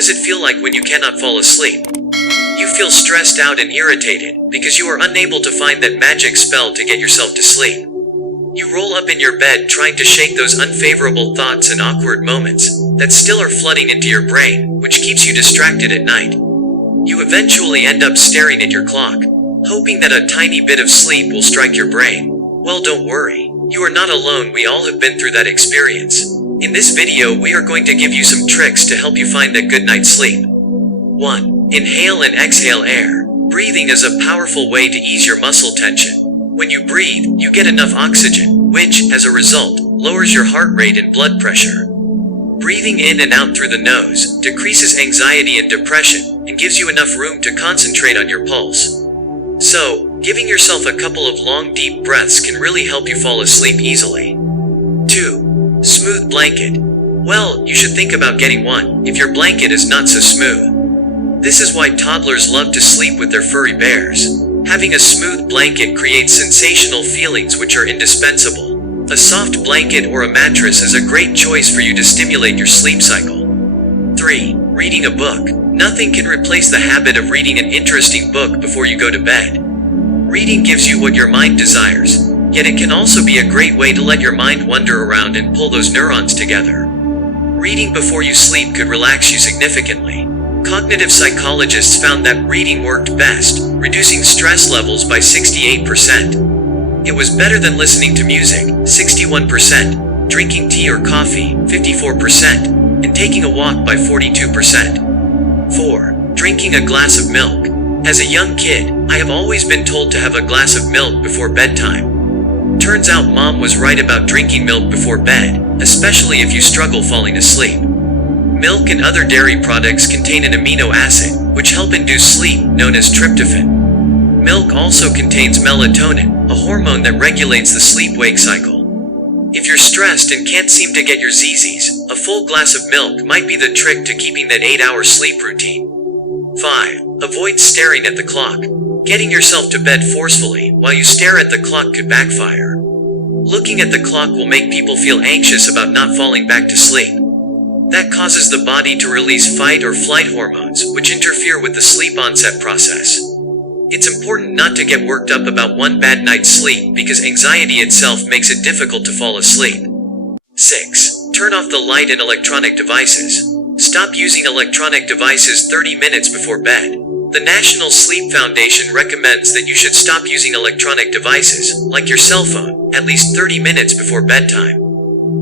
does it feel like when you cannot fall asleep? You feel stressed out and irritated because you are unable to find that magic spell to get yourself to sleep. You roll up in your bed trying to shake those unfavorable thoughts and awkward moments that still are flooding into your brain, which keeps you distracted at night. You eventually end up staring at your clock, hoping that a tiny bit of sleep will strike your brain. Well, don't worry. You are not alone. We all have been through that experience. In this video, we are going to give you some tricks to help you find that good night's sleep. 1. Inhale and exhale air. Breathing is a powerful way to ease your muscle tension. When you breathe, you get enough oxygen, which, as a result, lowers your heart rate and blood pressure. Breathing in and out through the nose decreases anxiety and depression and gives you enough room to concentrate on your pulse. So, giving yourself a couple of long deep breaths can really help you fall asleep easily. 2. Smooth blanket. Well, you should think about getting one if your blanket is not so smooth. This is why toddlers love to sleep with their furry bears. Having a smooth blanket creates sensational feelings which are indispensable. A soft blanket or a mattress is a great choice for you to stimulate your sleep cycle. 3. Reading a book. Nothing can replace the habit of reading an interesting book before you go to bed. Reading gives you what your mind desires, yet it can also be a great way to let your mind wander around and pull those neurons together. Reading before you sleep could relax you significantly. Cognitive psychologists found that reading worked best, reducing stress levels by 68%. It was better than listening to music, 61%, drinking tea or coffee, 54%, and taking a walk by 42%. 4. Drinking a glass of milk. As a young kid, I have always been told to have a glass of milk before bedtime. Turns out Mom was right about drinking milk before bed, especially if you struggle falling asleep. Milk and other dairy products contain an amino acid, which help induce sleep, known as tryptophan. Milk also contains melatonin, a hormone that regulates the sleep-wake cycle. If you're stressed and can't seem to get your ZZs, a full glass of milk might be the trick to keeping that 8-hour sleep routine. 5. Avoid staring at the clock. Getting yourself to bed forcefully while you stare at the clock could backfire. Looking at the clock will make people feel anxious about not falling back to sleep. That causes the body to release fight or flight hormones, which interfere with the sleep onset process. It's important not to get worked up about one bad night's sleep because anxiety itself makes it difficult to fall asleep. 6. Turn off the light and electronic devices. Stop using electronic devices 30 minutes before bed. The National Sleep Foundation recommends that you should stop using electronic devices, like your cell phone, at least 30 minutes before bedtime.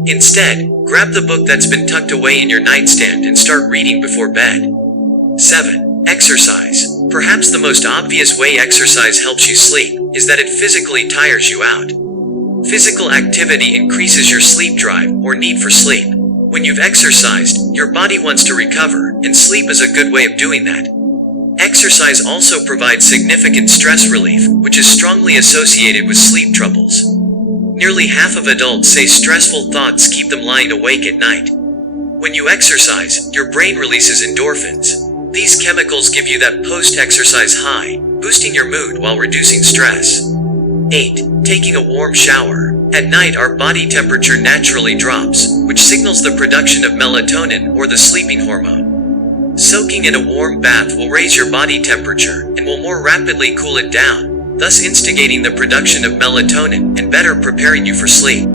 Instead, grab the book that's been tucked away in your nightstand and start reading before bed. 7. Exercise. Perhaps the most obvious way exercise helps you sleep is that it physically tires you out. Physical activity increases your sleep drive or need for sleep. When you've exercised, your body wants to recover, and sleep is a good way of doing that. Exercise also provides significant stress relief, which is strongly associated with sleep troubles. Nearly half of adults say stressful thoughts keep them lying awake at night. When you exercise, your brain releases endorphins. These chemicals give you that post-exercise high, boosting your mood while reducing stress. 8. Taking a warm shower. At night, our body temperature naturally drops, which signals the production of melatonin or the sleeping hormone. Soaking in a warm bath will raise your body temperature and will more rapidly cool it down, thus instigating the production of melatonin and better preparing you for sleep.